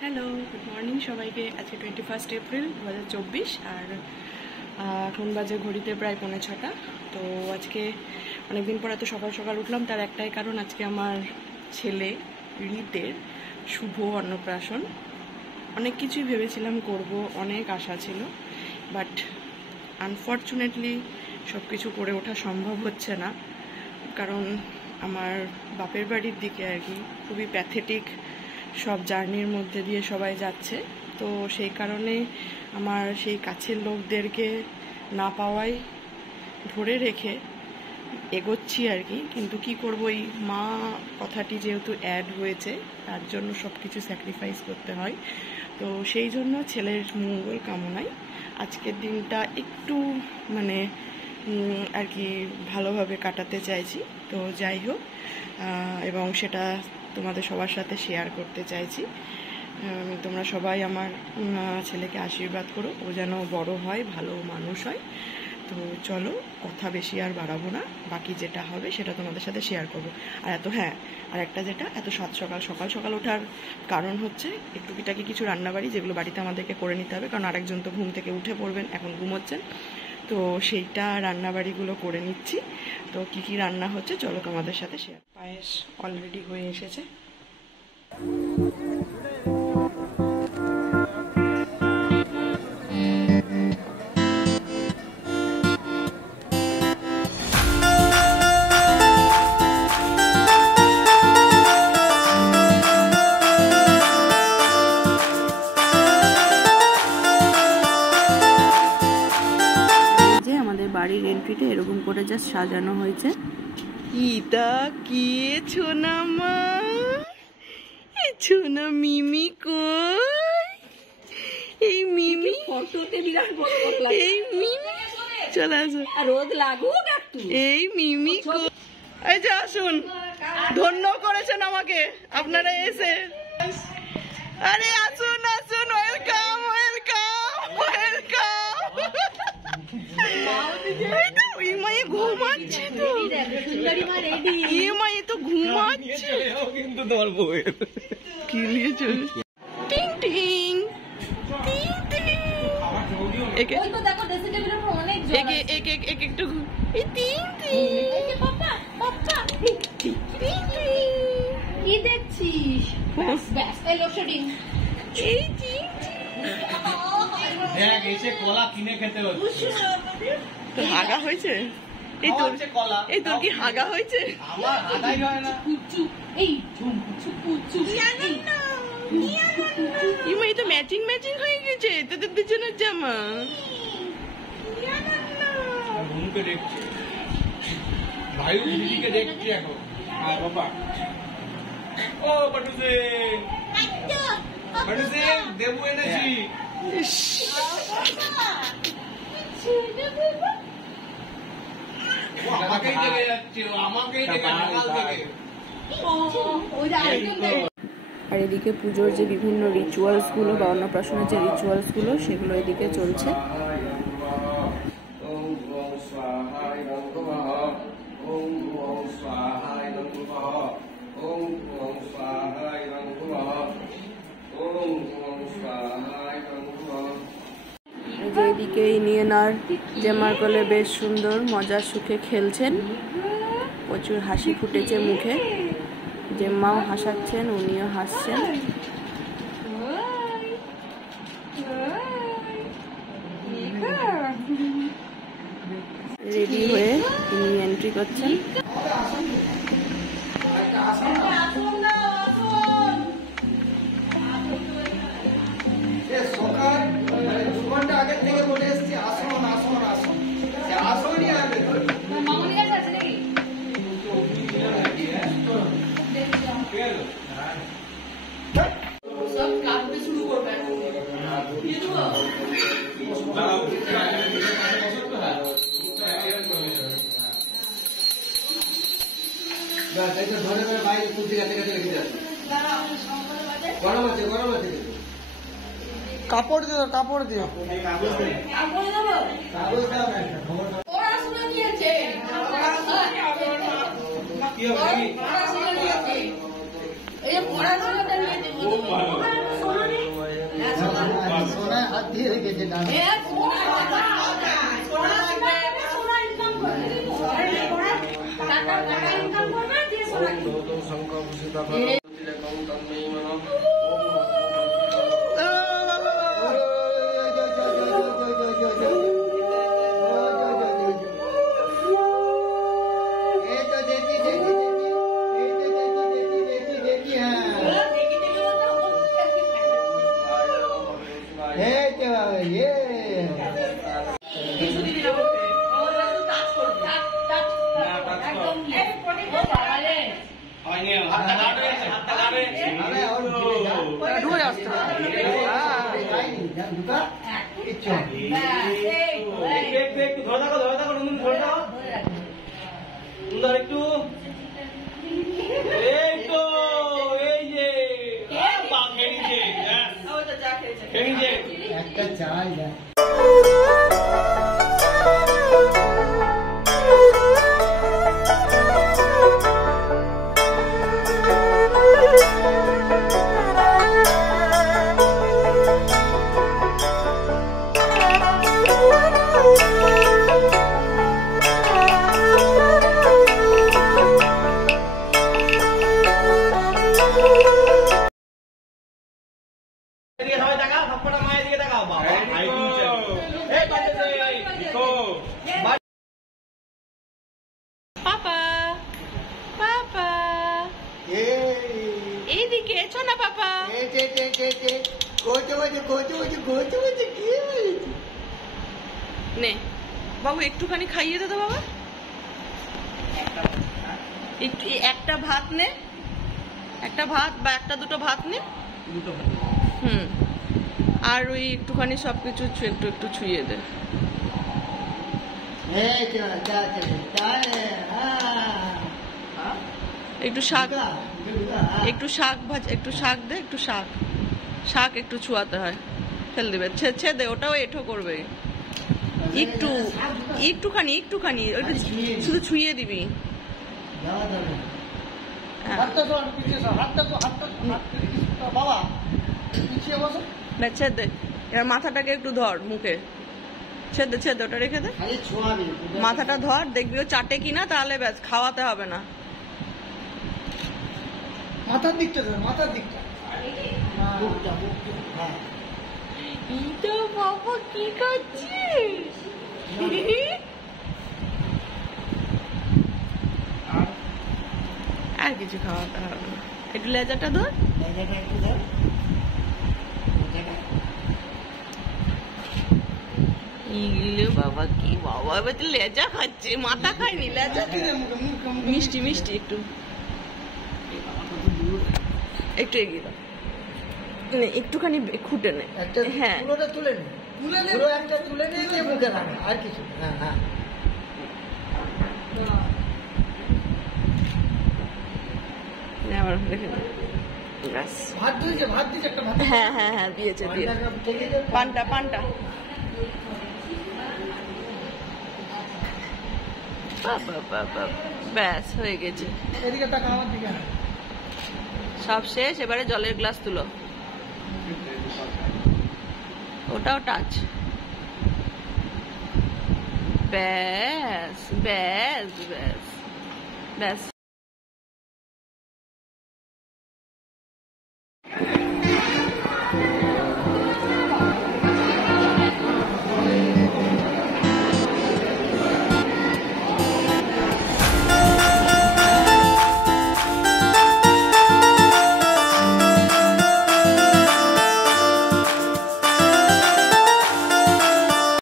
Hello, good morning সবাইকে। আজকে 21 April 2024 আর এখন বাজে ঘড়িতে প্রায় 5:45। তো আজকে অনেকদিন পর এত সকাল সকাল উঠলাম, তার একটাই কারণ, আজকে আমার ছেলে রিতের শুভ অন্নপ্রাশন। অনেক কিছুই ভেবেছিলাম করব, অনেক আশা ছিল, বাট আনফর্চুনেটলি সব কিছু করে ওঠা সম্ভব হচ্ছে না। কারণ আমার বাপের বাড়ির দিকে আর কি খুবই প্যাথেটিক সব জার্নির মধ্যে দিয়ে সবাই যাচ্ছে। তো সেই কারণে আমার সেই কাছের লোকদেরকে না পাওয়াই ধরে রেখে এগোচ্ছি আর কি। কিন্তু কি করব, এই মা কথাটি যেহেতু অ্যাড হয়েছে, তার জন্য সব কিছু স্যাক্রিফাইস করতে হয়। তো সেই জন্য ছেলের মঙ্গল কামনায় আজকের দিনটা একটু আর কি ভালোভাবে কাটাতে চাইছি। তো যাই হোক, এবং সেটা তোমাদের সবার সাথে শেয়ার করতে চাইছি। তোমরা সবাই আমার ছেলেকে আশীর্বাদ করো, ও যেন বড় হয়, ভালো মানুষ হয়। তো চলো, কথা বেশি আর বাড়াবো না, বাকি যেটা হবে সেটা তোমাদের সাথে শেয়ার করবো। আর আর একটা যেটা, এত সকাল সকাল ওঠার কারণ হচ্ছে একটু টুকিটাকি কিছু রান্নাবাড়ি, যেগুলো বাড়িতে আমাদেরকে করে নিতে হবে, কারণ আরেকজন তো ঘুম থেকে উঠে পড়বেন, এখন ঘুমোচ্ছেন। তো সেইটা রান্নাবাড়িগুলো করে নিচ্ছি। তো কি কি রান্না হচ্ছে চলো তোমাদের সাথে শেয়ার। পায়েস অলরেডি হয়ে এসেছে। বাড়ির এন্ট্রিটা এরকম করে জাস্ট সাজানো হয়েছে। ইটা কি ছোনা মা, ছোনা মিমি কই? এই মিমি ফটোতে বিরাট বড় বড় লাগে। এই মিমি চলে আসো, রোদ লাগুক একটু। এই মিমি কই? এই যে আসুন, ধন্য করেছেন আমাকে আপনারা এসে। আরে আসুন আসুন, ওয়েলকাম ওয়েলকাম ওয়েলকাম। ঘুমাচ্ছে তো, তো ঘুমাচ্ছে কিন্তু তোমার বউয়ের কি নিয়ে চলে। টিং টিং একটু কি দেখছিস? এই হাগা হয়েছে? এই তোর কি হাগা হয়েছে? এই তো ম্যাচিং ম্যাচিং হয়ে গেছে তোদের দুজনের জামা। দেবু এনেছি। আর এদিকে পুজোর যে বিভিন্ন রিচুয়ালস গুলো বা অন্নপ্রাশনের যে রিচুয়ালস গুলো, সেগুলো এদিকে চলছে। এদিকে ইনিয়নার জেমার কোলে বেশ সুন্দর মজার সুখে খেলছেন, প্রচুর হাসি ফুটেছে মুখে। জেম্মাও হাসাচ্ছেন, উনিও হাসছেন। রেডি হয়ে তিনি এন্ট্রি করছেন। আগের থেকে বলে এসছি আসুন আসুন আসুন, আসুনই আগে সব কাটতে শুরু করবেন। ধরে বাইরে পুঁজি কাছে কাছে রেখে যাচ্ছে। গরম আছে গরম আছে, কাপড় দিও কাপড় দিও। পড়াশোনা নিয়েছে, এই পড়াশোনাটা নিয়েছে। দিয়ে রেখেছে দাদা। একটা চাই নে বাবু একটুখানি খাইয়ে দে তো বাবা, একটু একটা ভাত নে, একটা ভাত বা একটা দুটো ভাত নে। আর ওই একটুখানি সবকিছু একটু একটু ছুঁয়ে দে। একটু শাক, একটু শাক ভাজা, একটু শাক দে, একটু শাক, শাক একটু ছুয়াতে হয়, ফেল দিবে, ছে দে, ওটাও এঠো করবে। একটু একটুখানি একটুখানি শুধু ছুঁয়ে দিবি। ছেদ দে, এবার মাথাটাকে একটু ধর মুখে, ছেদ দে, ছেদ দে, ওটা রেখে দে, মাথাটা ধর, দেখবি ও চাটে কিনা, তাহলে ব্যাস খাওয়াতে হবে না। মাথার দিকটা ধর, মাথার দিকটা। বাবা কি করছিস? আর কিছু খাওয়াতে হবে না, একটু লেজাটা ধর, বাবা কি বাবা, এবার তো লেজা খাচ্ছে, মাথা খায়নি, লেজা। মিষ্টি মিষ্টি একটু একটু এগিয়ে দাও, একটুখানি খুঁটে নে। হ্যাঁ তুলে নে, একটা তুলে নিয়ে মুখে রাখে, আর কিছু। হ্যাঁ ভাত দিয়েছে, ভাত দিয়েছে একটা, হ্যাঁ হ্যাঁ হ্যাঁ দিয়েছে, পানটা পানটা। ব্যাস হয়ে গেছে, এদিকে তাকা, আমার দিকে। সব শেষ, এবারে জলের গ্লাস তুলো, ওটাও টাচ। ব্যাস ব্যাস ব্যাস ব্যাস।